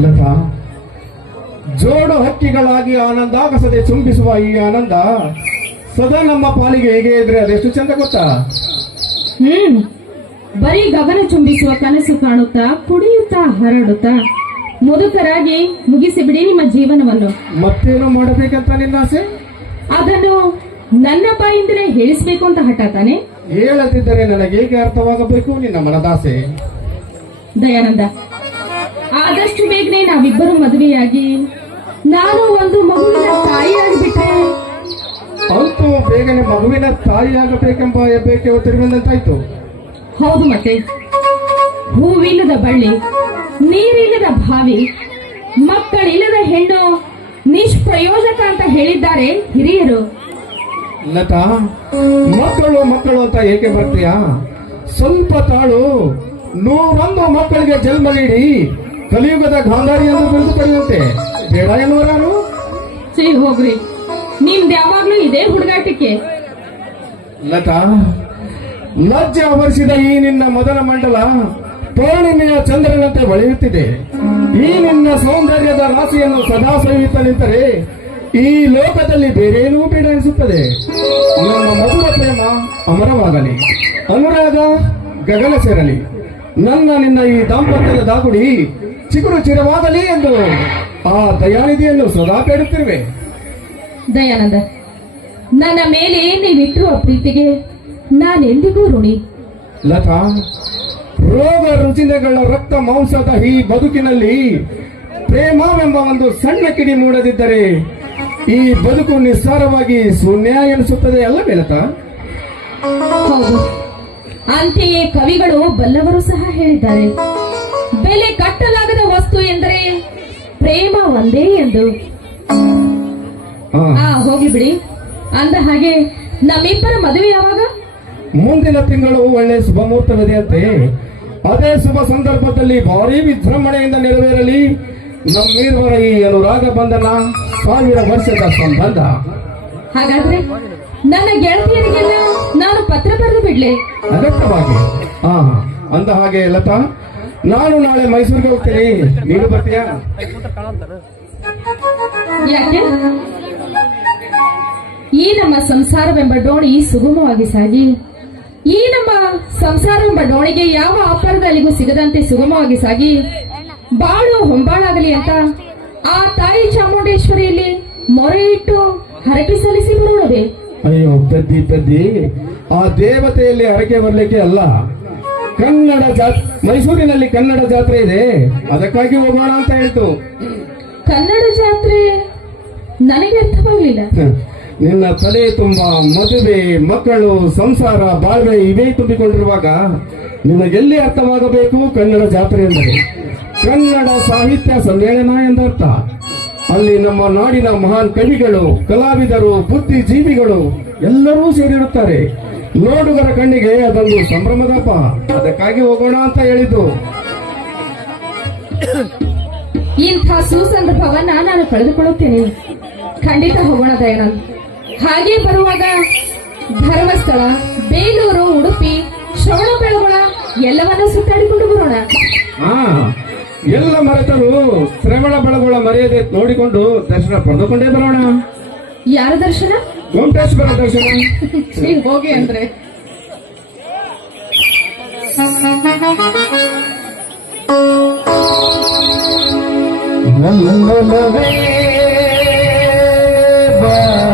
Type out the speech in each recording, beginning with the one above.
ಲತಾ ಜೋಡು ಹಕ್ಕಿಗಳಾಗಿ ಆನಂದಾಗಸದೆ ಚುಂಬಿಸುವ ಈ ಆನಂದ ಸದಾ ನಮ್ಮ ಪಾಲಿಗೆ ಹೇಗೆ ಇದ್ರೆ ಅದೆಷ್ಟು ಚಂದ ಗೊತ್ತಾ? ಹ್ಮ್. ಬರೀ ಗಗನ ಚುಂಬಿಸುವ ಕನಸು ಕಾಣುತ್ತಾ ಕುಡಿಯುತ್ತಾ ಹರಡುತ್ತಾ ಮುದುಕರಾಗಿ ಮುಗಿಸಿ ಬಿಡಿ ನಿಮ್ಮ ಜೀವನವನ್ನು. ಮತ್ತೇನು ಮಾಡಬೇಕಂತ ನಿನ್ನ ಆಸೆ? ಅದನ್ನು ನನ್ನ ಬಾಯಿಂದಲೇ ಹೇಳಿಸ್ಬೇಕು ಅಂತ ಹಠ ತಾನೆ? ಹೇಳದಿದ್ದರೆ ನನಗೆ ಹೇಗೆ ಅರ್ಥವಾಗಬೇಕು ನಿನ್ನ ಮನದಾಸೆ? ದಯಾನಂದ ಆದಷ್ಟು ಬೇಗನೆ ನಾವಿಬ್ಬರು ಮದುವೆಯಾಗಿ ನಾನು ಒಂದು ಮಗುವಿನ ತಾಯಿಯಾಗಿ ಬಿಟ್ಟರೆ ಅಂತೂ ಬೇಗನೆ ಮಗುವಿನ ತಾಯಿಯಾಗಬೇಕೆಂಬ ಹೆಬ್ಬೆಕೆ ತಿರುಗಂದಂತಾಯ್ತು. ಹೌದು ಮತ್ತೆ. ಹೂವಿಲ್ಲದ ಬಳ್ಳಿ ನೀರಿಲ್ಲದ ಬಾವಿ ಮಕ್ಕಳಿಲ್ಲದ ಹೆಣ್ಣು ನಿಷ್ಪ್ರಯೋಜಕ ಅಂತ ಹೇಳಿದ್ದಾರೆ ಹಿರಿಯರು. ಲತಾ ಮಕ್ಕಳು ಮಕ್ಕಳು ಅಂತ ಏಕೆ ಬರ್ತೀಯಾ? ಸ್ವಲ್ಪ ತಾಳು ನೂರೊಂದು ಮಕ್ಕಳಿಗೆ ಜನ್ಮ ನೀಡಿ ಕಲಿಯುಗದ ಗಾಂಧಾರಿ ಎಂದು ಬಿರುದು ಪಡೆಯುವಂತೆ ಬೇಡ ಎನ್ನುವರಾರು ಸರಿ ಹೋಗ್ರಿ. ನಿಮ್ದು ಯಾವಾಗ್ಲೂ ಇದೇ ಹುಡುಗಾಟಕ್ಕೆ. ಲತಾ ಲಜ್ಜೆ ಆವರಿಸಿದ ಈ ನಿನ್ನ ಮೊದಲ ಮಂಡಲ ಪೌರ್ಣಿಮೆಯ ಚಂದ್ರನಂತೆ ಬಳಿಯುತ್ತಿದೆ ಈ ನಿನ್ನ ಸೌಂದರ್ಯದ ರಾಶಿಯನ್ನು ಸದಾ ಸವಿಯುತ್ತ ನಿಂತರೆ ಈ ಲೋಕದಲ್ಲಿ ಬೇರೇನೂ ಬೇಡ ಅನಿಸುತ್ತದೆ ನಮ್ಮ ಮಧುರ ಪ್ರೇಮ ಅಮರವಾಗಲಿ. ಅನುರಾಗ ಗಗನ ಸೇರಲಿ. ನನ್ನ ನಿನ್ನ ಈ ದಾಂಪತ್ಯದ ದಾಗುಡಿ ಚಿಗುರು ಚಿರವಾಗಲಿ ಎಂದು ಆ ದಯಾನಿಧಿಯನ್ನು ಸದಾ ಬೇಡುತ್ತಿರುವೆ ದಯಾನಂದ ನನ್ನ ಮೇಲೆ ನೀವಿಟ್ಟಿರುವ ಪ್ರೀತಿಗೆ ನಾನೆಂದಿಗೂ ಋಣಿ. ಲತಾ ರೋಗ ರುಜಿನಗಳ ರಕ್ತ ಮಾಂಸದ ಈ ಬದುಕಿನಲ್ಲಿ ಪ್ರೇಮವೆಂಬ ಒಂದು ಸಣ್ಣ ಕಿಡಿ ಮೂಡದಿದ್ದರೆ ಈ ಬದುಕು ನಿಸ್ಸಾರವಾಗಿ ಶೂನ್ಯ ಎನಿಸುತ್ತದೆ ಅಲ್ಲವೇ ಲತಾ? ಅಂತೆಯೇ ಕವಿಗಳು ಬಲ್ಲವರು ಸಹ ಹೇಳಿದ್ದಾರೆ. ಬೆಲೆ ಕಟ್ಟಲಾಗದ ವಸ್ತು ಎಂದರೆ ಪ್ರೇಮ ಒಂದೇ ಎಂದು. ಆ, ಹೋಗಿ ಬಿಡಿ. ಅಂದ ಹಾಗೆ ನಮ್ಮಿಬ್ಬರ ಮದುವೆ ಯಾವಾಗ? ಮುಂದಿನ ತಿಂಗಳು ಒಳ್ಳೆ ಶುಭ ಮುಹೂರ್ತವಿದೆಯಂತೆ ಅದೇ ಶುಭ ಸಂದರ್ಭದಲ್ಲಿ ಭಾರಿ ವಿಜೃಂಭಣೆಯಿಂದ ನೆರವೇರಲಿ. ನಮ್ಮೀರ್ವರ ಈ ಅನುರಾಗ ಬಂಧನ ಸಾವಿರ ವರ್ಷದ ಸಂಬಂಧ. ಹಾಗಾದ್ರೆ ನನ್ನ ಗೆಳತಿಯರಿಗೆಲ್ಲ ನಾನು ಪತ್ರ ಬರೆದು ಬಿಡ್ಲೆ. ಅಗತ್ಯವಾಗಿ ಹಾ ಅಂದ ಹಾಗೆ ಲತಾ ನಾನು ನಾಳೆ ಮೈಸೂರಿಗೆ ಹೋಗ್ತೀನಿ. ನೀನು ಬರ್ತೀಯಾ? ಯಾಕೆ? ಈ ನಮ್ಮ ಸಂಸಾರವೆಂಬ ಡೋಣಿ ಸುಗಮವಾಗಿ ಸಾಗಿ. ಈ ನಮ್ಮ ಸಂಸಾರವೆಂಬ ಡೋಣಿಗೆ ಯಾವ ಅಪರದಲ್ಲಿಗೂ ಸಿಗದಂತೆ ಸುಗಮವಾಗಿ ಸಾಗಿ. ಬಾಳು ಹೊಂಬಾಳಾಗಲಿ ಅಂತ ಆ ತಾಯಿ ಚಾಮುಂಡೇಶ್ವರಿಯಲ್ಲಿ ಮೊರೆ ಇಟ್ಟು ಹರಕೆ ಸಲ್ಲಿಸಿ ಬರೋಣವೇ ಅಯ್ಯೋ ತದ್ದಿ ಪೆದ್ದಿ ಆ ದೇವತೆಯಲ್ಲಿ ಹರಕೆ ಬರಲಿಕ್ಕೆ ಅಲ್ಲ. ಕನ್ನಡ ಜಾತ್ರೆ ಮೈಸೂರಿನಲ್ಲಿ ಕನ್ನಡ ಜಾತ್ರೆ ಇದೆ. ಅದಕ್ಕಾಗಿ ಹೋಗೋಣ ಅಂತ ಹೇಳ್ತು. ಕನ್ನಡ ಜಾತ್ರೆ ನನಗೆ ಅರ್ಥವಾಗಲಿಲ್ಲ ನಿನ್ನ ತಲೆ ತುಂಬಾ ಮದುವೆ ಮಕ್ಕಳು ಸಂಸಾರ ಬಾಳ್ವೆ ಇವೇ ತುಂಬಿಕೊಂಡಿರುವಾಗ ನಿನಗೆಲ್ಲಿ ಅರ್ಥವಾಗಬೇಕು? ಕನ್ನಡ ಜಾತ್ರೆ ಎಂದರೆ ಕನ್ನಡ ಸಾಹಿತ್ಯ ಸಮ್ಮೇಳನ ಎಂದರ್ಥ. ಅಲ್ಲಿ ನಮ್ಮ ನಾಡಿನ ಮಹಾನ್ ಕವಿಗಳು ಕಲಾವಿದರು ಬುದ್ಧಿಜೀವಿಗಳು ಎಲ್ಲರೂ ಸೇರಿರುತ್ತಾರೆ. ನೋಡುಗರ ಕಣ್ಣಿಗೆ ಅದೊಂದು ಸಂಭ್ರಮದಪ್ಪ. ಅದಕ್ಕಾಗಿ ಹೋಗೋಣ ಅಂತ ಹೇಳಿದ್ದು. ಇಂಥ ಸುಸಂದರ್ಭವನ್ನ ನಾನು ಕಳೆದುಕೊಳ್ಳುತ್ತೇನೆ. ಖಂಡಿತ ಹೋಗೋಣ ದಯಾನಂದ್. ಹಾಗೆ ಬರುವಾಗ ಧರ್ಮಸ್ಥಳ ಬೇಲೂರು ಉಡುಪಿ ಶ್ರವಣ ಬೆಳಗೋಣ ಎಲ್ಲವನ್ನೂ ಸುತ್ತಾಡಿಕೊಂಡು ಬರೋಣ. ಹಾ ಎಲ್ಲ ಮರೆತರು ಶ್ರವಣ ಬೆಳಗೋಳ ಮರೆಯದೆ ನೋಡಿಕೊಂಡು ದರ್ಶನ ಪಡೆದುಕೊಂಡೇ ಬರೋಣ. ಯಾರ ದರ್ಶನ? ಗೋಮಟೇಶ್ವರ ದರ್ಶನ ಛೀ, ಹೋಗಿ ಅಂದ್ರೆ ನಲ್ಲಲವೇ ಬಾರೆ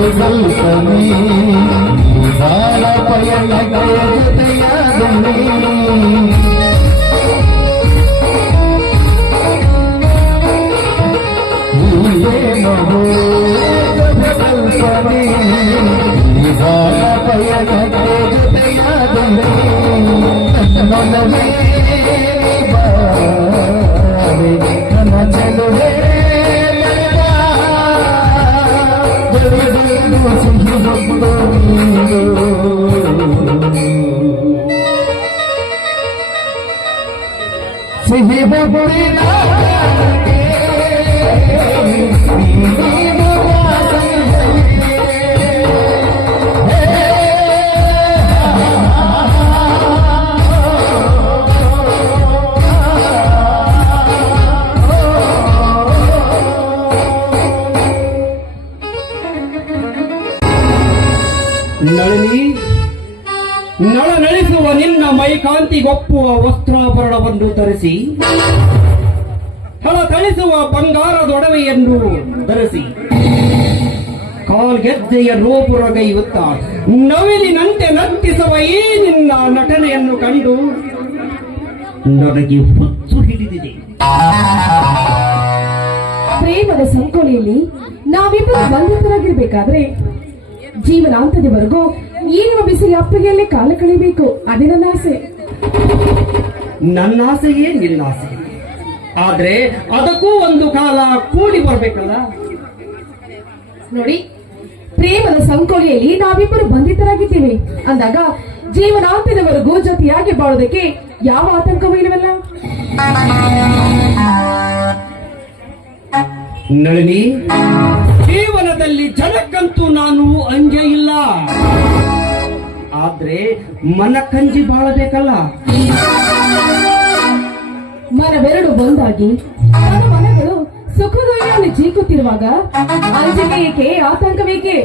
ಕಲ್ಪನೆ ಬಾಳ ಪಯಣಕ್ಕೆ ಜೊತೆಯಾದಲ್ಲಿ ಕಲ್ಪನೆ ಬಾಳ ಸಿಹಿ ಬುಗುರಿನ ನಳಿನಿ ನಳನಳಿಸುವ ನಿನ್ನ ಮೈಕಾಂತಿಗೊಪ್ಪುವ ವಸ್ತ್ರಾಭರಣವನ್ನು ಧರಿಸಿ ಥಳಥಳಿಸುವ ಬಂಗಾರದೊಡವೆಯನ್ನು ಧರಿಸಿ ಕಾಲ್ಗೆದ್ದೆಯ ರೋಪುರಗೈಯುತ್ತ ನವಿಲಿನಂತೆ ನರ್ತಿಸುವ ಈ ನಿನ್ನ ನಟನೆಯನ್ನು ಕಂಡು ನನಗೆ ಹುಚ್ಚು ಹಿಡಿದಿದೆ. ಪ್ರೇಮದ ಸಂಕೋಲೆಯಲ್ಲಿ ನಾವಿಬ್ಬರು ಬಂಧಿತರಾಗಿರ್ಬೇಕಾದ್ರೆ ಜೀವನಾಂತದವರೆಗೂ ನಿಮ್ಮ ಬಿಸಿಲ ಅಪ್ಪಿಗೆಯಲ್ಲೇ ಕಾಲ ಕಳಿಬೇಕು. ಅದೇ ನನ್ನ ಆಸೆ. ನನ್ನ ಆಸೆಯೇ ನಿನ್ನ ಆಸೆ ಆದ್ರೆ ಅದಕ್ಕೂ ಒಂದು ಕಾಲ ಕೂಡಿ ಬರ್ಬೇಕಲ್ಲ? ನೋಡಿ ಪ್ರೇಮದ ಸಂಕೋಲೆಯಲ್ಲಿ ನಾವಿಬ್ಬರು ಬಂಧಿತರಾಗಿದ್ದೇವೆ. ಅಂದಾಗ ಜೀವನಾಂತ್ಯದವರೆಗೂ ಜೊತೆಯಾಗಿ ಬಾಳೋದಕ್ಕೆ ಯಾವ ಆತಂಕವೂ ಇಲ್ಲವಲ್ಲ? ನಳಿನಿ ಜೀವನದಲ್ಲಿ ಜನಕ್ಕಂತೂ ನಾನು ಅಂಜೆ ಇಲ್ಲ. ಆದ್ರೆ ಮನಕಂಜಿ ಬಾಳಬೇಕಲ್ಲ? ಮನವೆರಡು ಒಂದಾಗಿ ಬಂದಾಗಿ ಮನಗಳು ಸುಖದೊಯ್ಯಲ್ಲಿ ಜೀಕುತ್ತಿರುವಾಗ ಅಂಜಿಕೆ ಆತಂಕ ಆತಂಕವೇಕೆ?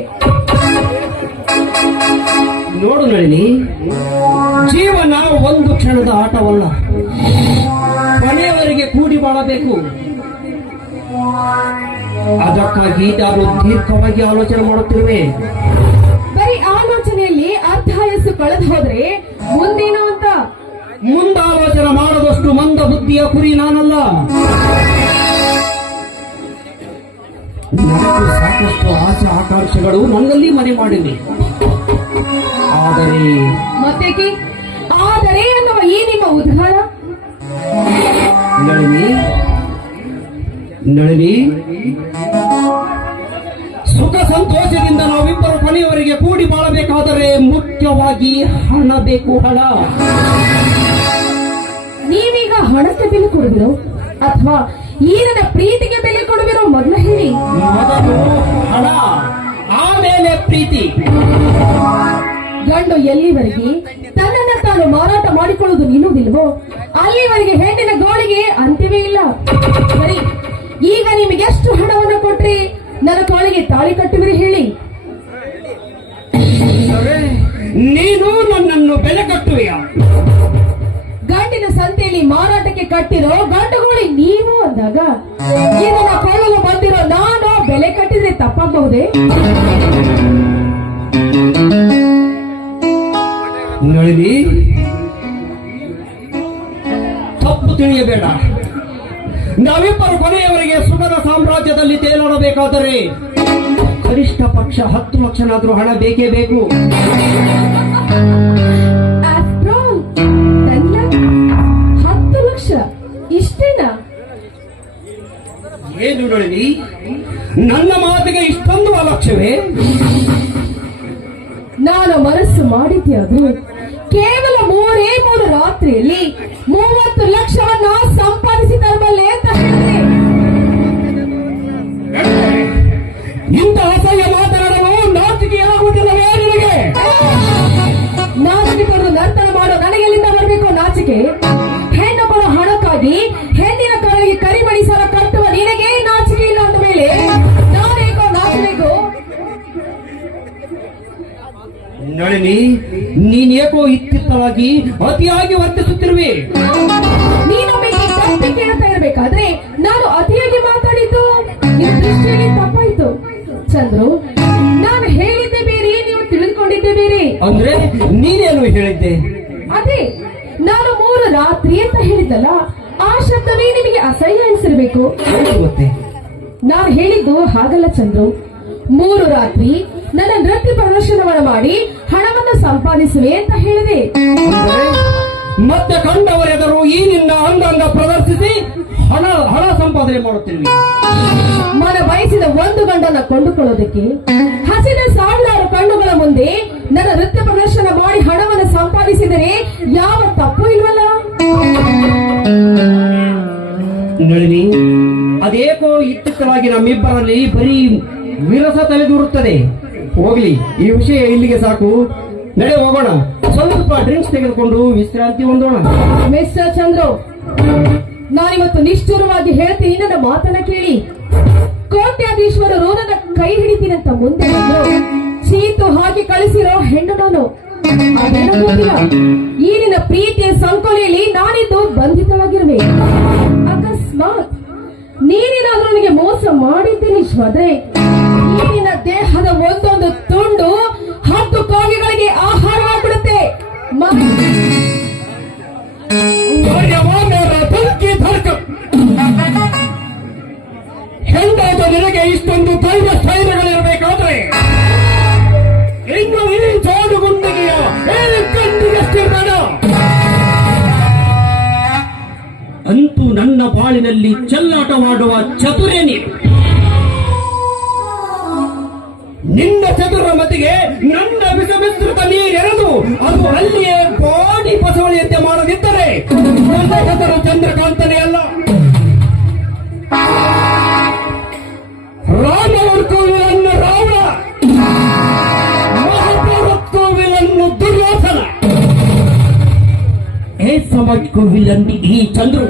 ನೋಡು ನಳಿನಿ ಜೀವನ ಒಂದು ಕ್ಷಣದ ಆಟವಲ್ಲ. ಮನೆಯವರಿಗೆ ಕೂಡಿ ಬಾಳಬೇಕು. ಅದಕ್ಕಾಗಿ ನಾನು ದೀರ್ಘವಾಗಿ ಆಲೋಚನೆ ಮಾಡುತ್ತಿರುವೆ ಆಲೋಚನೆಯಲ್ಲಿ ಕಳೆದ ಹೋದ್ರೆ ಮುಂದೇನು ಅಂತ? ಮುಂದಾಲೋಚನೆ ಮಾಡದಷ್ಟು ಮಂದ ಬುದ್ಧಿಯ ಕುರಿ ನಾನಲ್ಲ. ನನಗೂ ಸಾಕಷ್ಟು ಆಸೆ ಆಕಾಂಕ್ಷೆಗಳು ನನ್ನಲ್ಲಿ ಮನೆ ಮಾಡಿದೆ ಆದರೆ ಮತ್ತೆ ಆದರೆ ಅನ್ನುವ ಈ ನಿಮ್ಮ ಉದ್ಧಾರ ನಳಿನಿ ನಳಿನಿ ಸಂತೋಷದಿಂದ ನಾವಿಬ್ಬರು ಕೊನೆಯವರೆಗೆ ಕೂಡಿ ಬಾಳಬೇಕಾದರೆ ಮುಖ್ಯವಾಗಿ ಹಣ ಬೇಕು ಹಣ. ನೀವೀಗ ಹಣಕ್ಕೆ ಬೆಲೆ ಕೊಡುವಿರೋ ಅಥವಾ ಈ ನನ್ನ ಪ್ರೀತಿಗೆ ಬೆಲೆ ಕೊಡುವಿರೋ ಮೊದಲು ಹೇಳಿ. ಮೊದಲು ಹಣ ಆಮೇಲೆ ಪ್ರೀತಿ. ಗಂಡು ಎಲ್ಲಿವರೆಗೆ ತನ್ನನ್ನ ತಾನು ಮಾರಾಟ ಮಾಡಿಕೊಳ್ಳುವುದು ನಿಲ್ಲುವುದಿಲ್ವೋ ಅಲ್ಲಿವರೆಗೆ ಹೆಣ್ಣಿನ ಗೋಳಿಗೆ ಅಂತ್ಯವೇ ಇಲ್ಲ. ಸರಿ ಈಗ ನಿಮಗೆ ಎಷ್ಟು ಹಣವನ್ನು ಕೊಟ್ರೆ? ನನ್ನ ಕಾಲಿಗೆ ತಾಳಿ ಕಟ್ಟುವಿರಿ ಹೇಳಿ. ನೀನು ನನ್ನನ್ನು ಬೆಲೆ ಕಟ್ಟುವೆಯ? ಗಂಡಿನ ಸಂತೆಯಲ್ಲಿ ಮಾರಾಟಕ್ಕೆ ಕಟ್ಟಿರೋ ಗಂಡುಗೋಳಿ ನೀವು ಅಂದಾಗ ಇದನ್ನ ಕೊಳ್ಳಲು ಬಂದಿರೋ ನಾನು ಬೆಲೆ ಕಟ್ಟಿದ್ರೆ ತಪ್ಪಾಗಬಹುದೇ? ನಳಿನಿ ತಪ್ಪು ತಿಳಿಯಬೇಡ. ನಾವಿಬ್ಬರು ಕೊನೆಯವರೆಗೆ ಸುಖದ ಸಾಮ್ರಾಜ್ಯದಲ್ಲಿ ತೇಲಾಡಬೇಕಾದರೆ ಕನಿಷ್ಠ ಪಕ್ಷ ಹತ್ತು ಲಕ್ಷನಾದ್ರೂ ಹಣ ಬೇಕೇ ಬೇಕು. After all, 10 lakh, ಹತ್ತು ಲಕ್ಷ ಇಷ್ಟೇನಾ? ಏನು ನಳಿನಿ ನನ್ನ ಮಾತಿಗೆ ಇಷ್ಟೊಂದು ಅಲಕ್ಷ್ಯವೇ? ನಾನು ಮನಸ್ಸು ಮಾಡಿದ್ದೆ ಅದು ಬರಬೇಕು ನಾಚಿಕೆ ಹೆಣ್ಣು ಕೊಡೋ ಹಣಕ್ಕಾಗಿ ಹೆಣ್ಣಿನ ಕಾಲಿಗೆ ಕರಿಮಣಿ ಸರ ಕಟ್ಟುವ ನಿನಗೆ ನಾಚಿಕೆ ಇಲ್ಲ ಅಂದ ಮೇಲೆ ನಾನೇಕೋ ನಾಚಬೇಕು ನಳಿನಿ ನೀನೇಕೋ ಇತ್ತಿತ್ತವಾಗಿ ಅತಿಯಾಗಿ ವರ್ತಿಸುತ್ತಿರುವೆ. ತಪ್ಪಿ ಕೇಳ್ತಾ ಇರಬೇಕಾದ್ರೆ ನಾನು ಅತಿಯಾಗಿ ಮಾತಾಡಿದ್ದು ದೃಷ್ಟಿಯಲ್ಲಿ ತಪ್ಪಾಯ್ತು. ಚಂದ್ರು ನಾನು ಹೇಳಿದ್ದೆ ಬೇರೆ ನೀವು ತಿಳಿದುಕೊಂಡಿದ್ದೆ ಬೇರೆ. ಅಂದ್ರೆ ನೀನೇನು ಹೇಳಿದ್ದೆ? ಅದೇ ರಾತ್ರಿ ಅಂತ ಹೇಳಿದ್ದಲ್ಲ ಆ ಶಬ್ದವೇ ನಿಮಗೆ ಅಸಹ್ಯ ಅನಿಸಿರ್ಬೇಕು ನಾನು ಹೇಳಿದ್ದು ಹಾಗಲ್ಲ ಚಂದ್ರು. ಮೂರು ರಾತ್ರಿ ನನ್ನ ನೃತ್ಯ ಪ್ರದರ್ಶನವನ್ನು ಮಾಡಿ ಹಣವನ್ನು ಸಂಪಾದಿಸುವೆ ಅಂತ ಹೇಳಿದೆ. ಮತ್ತೆ ಕಂಡವರೆದರು ಈ ನಿನ್ನ ಅಂಗಾಂಗ ಪ್ರದರ್ಶಿಸಿ ಹಣ ಹಣ ಸಂಪಾದನೆ ಮಾಡುತ್ತೇವೆ ಮನ ಬಯಸಿದ ಒಂದು ಗಂಡನ್ನ ಕೊಂಡುಕೊಳ್ಳೋದಕ್ಕೆ ಹಸಿದ ಸಾವಿರಾರು ಕಣ್ಣುಗಳ ಮುಂದೆ ನನ್ನ ನೃತ್ಯ ಪ್ರದರ್ಶನ ಮಾಡಿ ಹಣವನ್ನು ಸಂಪಾದಿಸಿದರೆ ಯಾವ ತಪ್ಪು ಇಲ್ವಲ್ಲ? ನಳಿನಿ ಅದೇಕೋ ಇತ್ತಿತ್ತವಾಗಿ ನಮ್ಮಿಬ್ಬರಲ್ಲಿ ಬರೀ ವಿರಸ ತಲೆದೂರುತ್ತದೆ. ಹೋಗ್ಲಿ, ಈ ವಿಷಯ ಇಲ್ಲಿಗೆ ಸಾಕು. ನಡೆ ಹೋಗೋಣ. ಸ್ವಲ್ಪ ಡ್ರಿಂಕ್ಸ್ ತೆಗೆದುಕೊಂಡು ವಿಶ್ರಾಂತಿ ಹೊಂದೋಣ. ಮಿಸ್ಟರ್ ಚಂದ್ರು, ನಾನಿವತ್ತು ನಿಷ್ಠುರವಾಗಿ ಹೇಳ್ತೀನಿ ನನ್ನ ಮಾತನ್ನ ಕೇಳಿ. ಕೋಟ್ಯಾಧೀಶ್ವರರು ನನ್ನ ಕೈ ಹಿಡಿತೀನಂತ ಮುಂದೆ ಬಂದ್ರು ಚೀತು ಹಾಕಿ ಕಳಿಸಿರೋ ಹೆಣ್ಣು ನಾನು. ಈ ಪ್ರೀತಿಯ ಸಂಕೊಲೆಯಲ್ಲಿ ನಾನಿದ್ದು ಬಂಧಿತವಾಗಿರುವೆ ಅಕಸ್ಮಾತ್ ನೀನೇನಾದ್ರೂ ನನಗೆ ಮೋಸ ಮಾಡಿದ್ದೀನಿ ಸ್ವದ್ರೆ ಈ ದೇಹದ ಒಂದೊಂದು ತುಂಡು ಹತ್ತು ಕಾಗೆಗಳಿಗೆ ಆಹಾರವಾಗ್ಬಿಡುತ್ತೆ ಹೆಂಗಾದ ನಿನಗೆ ಇಷ್ಟೊಂದು ಧೈರ್ಯ ಬಾಳಿನಲ್ಲಿ ಚೆಲ್ಲಾಟವಾಡುವ ಚತುರೇ ನೀನು. ನಿನ್ನ ಚತುರ ಮತಿಗೆ ನನ್ನ ವಿಷಮಿಶ್ರಿತ ನೀರೆರೆದು. ಅದು ಅಲ್ಲಿಯೇ ಬಾಡಿ ಬಸವಳಿಯಂತೆ ಮಾಡದಿದ್ದರೆ ನನ್ನ ಹೆಸರು ಚಂದ್ರಕಾಂತನೇ ಅಲ್ಲ. ರಾಮವರ್ಕೋವಿಲನ್ನು ಏ ಸಮಾಜ್ ಕೋವಿಲನ್ನು ಈ ಚಂದ್ರು